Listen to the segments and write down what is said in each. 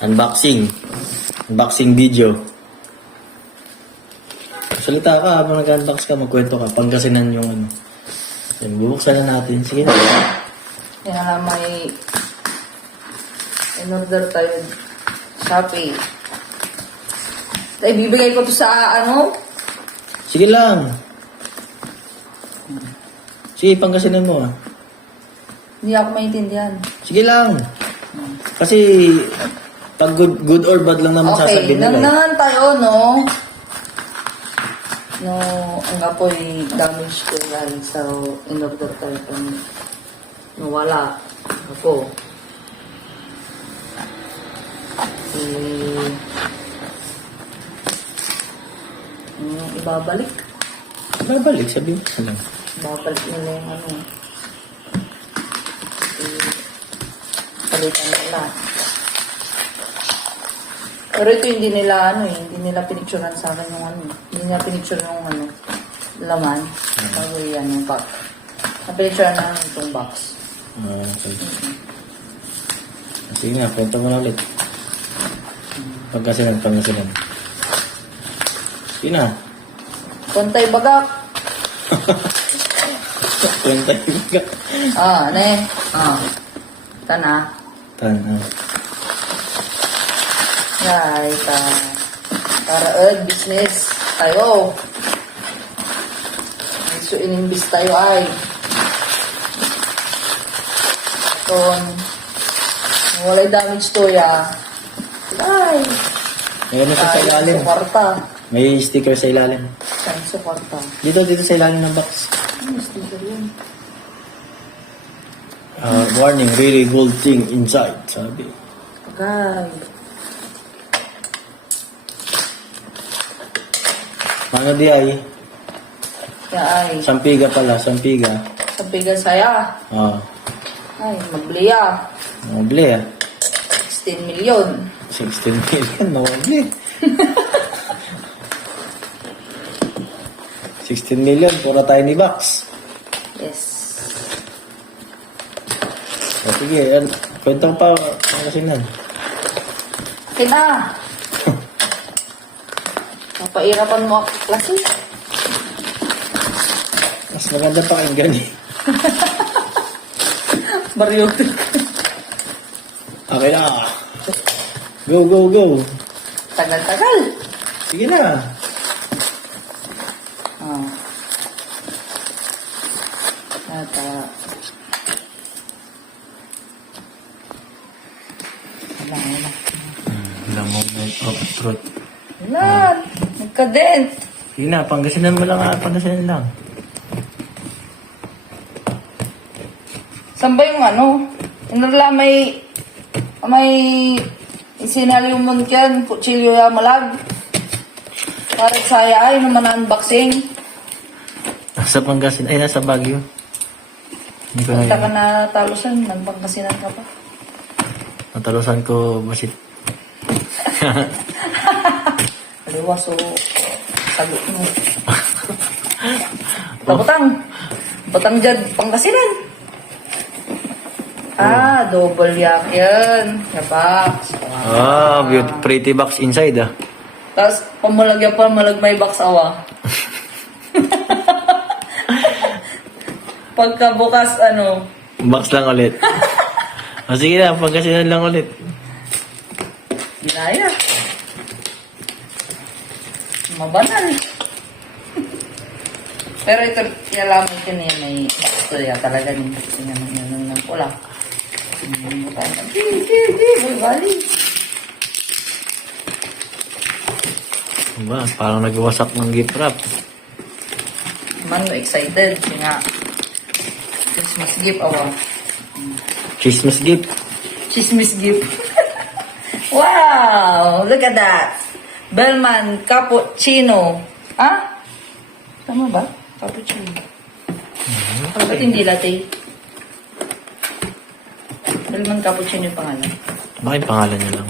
Unboxing. Unboxing video. Salita ka habang nag-unbox ka, magkwento ka. Pangasinan yung ano. Yan, bubuksan na natin. Sige na. Kaya may in-order tayo Shopee. Ay, bibigay ko to sa ano? Sige lang. Sige, pangasinan mo ah. Hindi ako maintindihan. Sige lang. Kasi, pag good or bad lang naman sasabihin nila. Okay, nangan tayo, no? No, ang apoy damage ko yan. So, in-order tayo kung nawala ako. Ibabalik. Babalik, sabihin ko lang. Babalik nila yung ano. Palitan nila. Pero ito hindi nila ano eh, hindi nila pinicturean sa akin yung ano. Hindi nila pinicture yung ano, laman. Bago yan yung pack. Napinicturean na itong box. Okay. Sige nga, kwento mo na ulit. Pangasinan. Sige na. Kontay bagak. Kwenta yung ka. Ne. Kana. Tan. Right. Para business tayo. So, inimbis tayo ay. Kung walay damage to ya. Ay. Ngayon na sa ilalim. Suporta. May sticker sa ilalim. Saan suporta? Dito sa ilalim ng box. Ano sticker yun? Warning, really gold thing inside, sabi. Okay. Ano di ay? Kaya ay. Sampiga pala, Sampiga. Sabigan saya. Ay, mabliya. Mabli ah. 16 million. 16 million, mabli. 16 million, pura tayo ni box. Yes. Sige, kwento pa, pangasinan. Okay na. Papairapan mo ako klase. Mas maganda pakinggan eh. Baryote. Okay na. Go. Tagal-tagal. Sige na. The moment of truth. Wala. Nagka-dent. Sige na, pangasinan mo lang ah. Pangasinan lang. Saan ba yung ano? Inarla may isinaliumon kyan, kutsilyo ya malag. Para saya ay naman unboxing. Nasa Pangasinan, ay nasa Baguio. Hindi ko Punta ka na na talusan, nagpangkasinan ka pa. natalusan ko basit. Aliwa, so sagot mo. Batang dyan, pangkasinan. Double yak yan. Box. Pretty box inside ah. Tapos, pamalagyan pa, malagmay box awa. Pagkabukas, Box lang ulit. Sige na, pangkasinan lang ulit. ginaya. Mabanal. Pero ito, yalaman ko niya may box to ya talaga ni sinanong ng pula. Bali. Diba? Parang nagwasak ng gift wrap. Man, excited. Kasi nga, Christmas gift, awa. Christmas gift. Christmas gift. Wow! Look at that. Bellman Cappuccino. Tama ba? Cappuccino. Ba't hindi latte? Bellman Cappuccino yung pangalan. Bakit pangalan niya lang?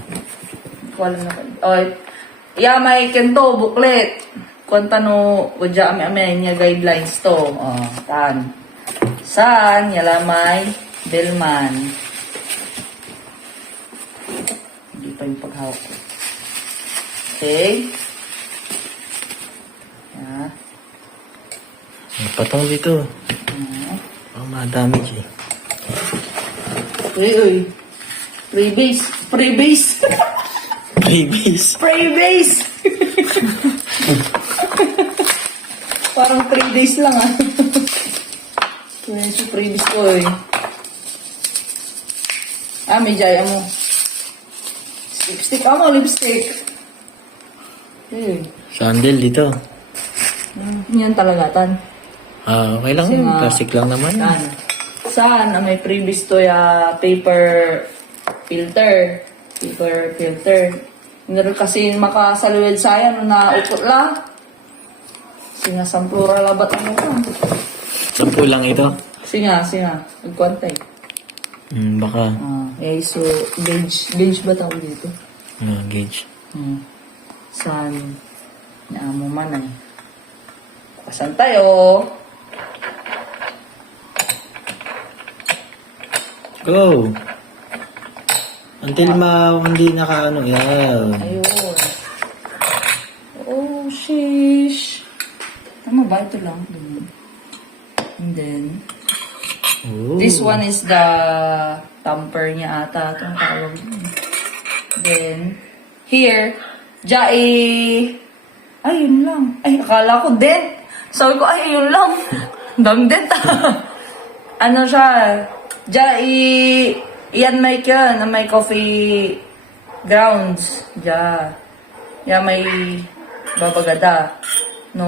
Wala na. May kento, booklet. Kwanta no, wadya ame niya guidelines to. Tan. San, yalamay, Bellman. pa yung paghawak ko. Okay. Yeah. May patong dito. Oh, madamage eh. Uy. Pre-base. Pre-base. Babies. Pre-base. Parang 3 days lang ah. Medyo pre-base ko eh. Ah, may jaya mo. Lipstick mo, lipstick. Sandal dito. Yan talaga, tan. Ah, okay lang yun. Plastic lang naman. Tan. Saan? May previous to paper filter. Paper filter. Meron kasi makasaluwed sa yan na upot lang. Sinasampura labat ang mukha. 10 lang ito. Singa. Magkwantay. Baka. So, gauge ba tawag dito? Gauge. Saan? Naamo man ay. Pasan tayo. Go! Until hindi nakaano. Yan. Ayun. Oh, sheesh. Tama ba? Ito lang. And then, Oh. this one is the tamper niya ata. Itong tawag. Then, here, ay, yun lang. Ay, akala ko dent. Sabi ko, ay, yun lang. Dam dent. Ano siya? Iyan may yan. May coffee grounds. May babagada. No,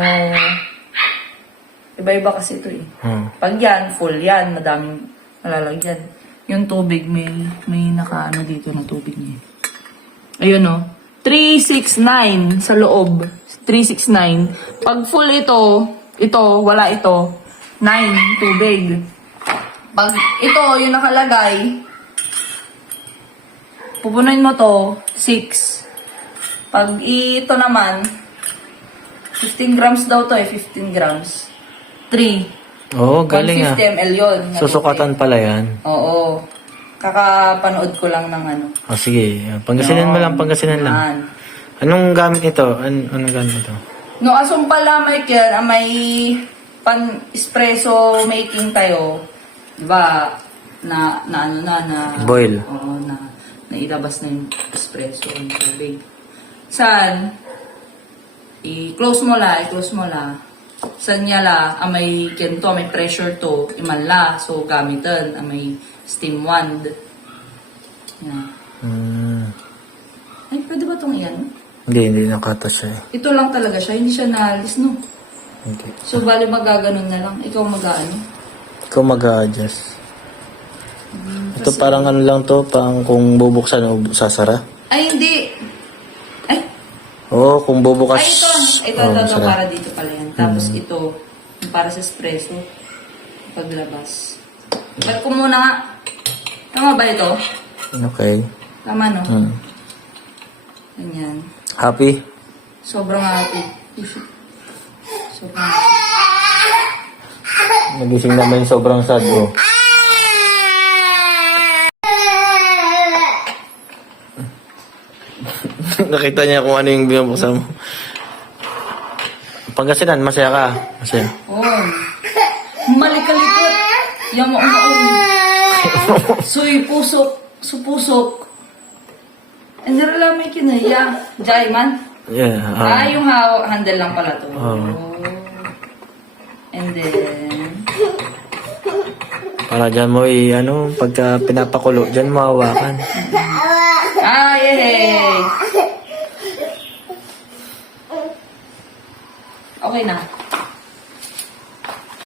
iba-iba kasi ito eh. Pag yan, full yan. Madaming malalagyan. Yung tubig, may nakaano dito na tubig niya. Ayun o. 369 sa loob. 369. Pag full ito, wala ito. 9 tubig. Pag ito, yung nakalagay, pupunuin mo to, 6. Pag ito naman, 15 grams daw to 15 grams. 3. Oh, galing 150 ml yun. Susukatan pala yan. Oo. Kakapanood ko lang ng ano. Oh, sige. Pangasinan mo lang, pangasinan lang. Yan. Anong gamit ito? Anong gamit ito? No, asong pala may espresso making tayo. Diba? Na Boil. Oo, na ilabas na yung espresso, yung tubig. Saan? I-close mo la. Saan niya la, may kento, may pressure to, iman la. So, gamitan, may steam wand. Yan. Ay, pwede ba itong iyan? Hindi nakata siya eh. Ito lang talaga siya, hindi siya naalis, no? Okay. So, bali magaganon na lang. Ikaw mag-ano? Ikaw mag-a-adjust. Ito parang ano lang to, parang kung bubuksan o sasara. Ay, hindi. Ay, Oo, kung bubukas. ito, sara. para dito pala yan. Tapos ito, yung para sa espresso, paglabas. Ba't ko muna nga? Tama ba ito? Okay. Tama, no? Ganyan. Happy? Sobrang happy. Sobrang happy. Nagising naman yung sobrang sad ko. Nakita niya kung ano yung binubuksan mo. Pangasinan, masaya ka. Masaya. Oh. Malikalikot. Yamo Suy, pusok. Hindi rin lang may kinaya. Jai man. Yeah. Yung handle lang pala to. And then, Para dyan mo pagka pinapakulo, dyan mo hawakan. yay! Okay na.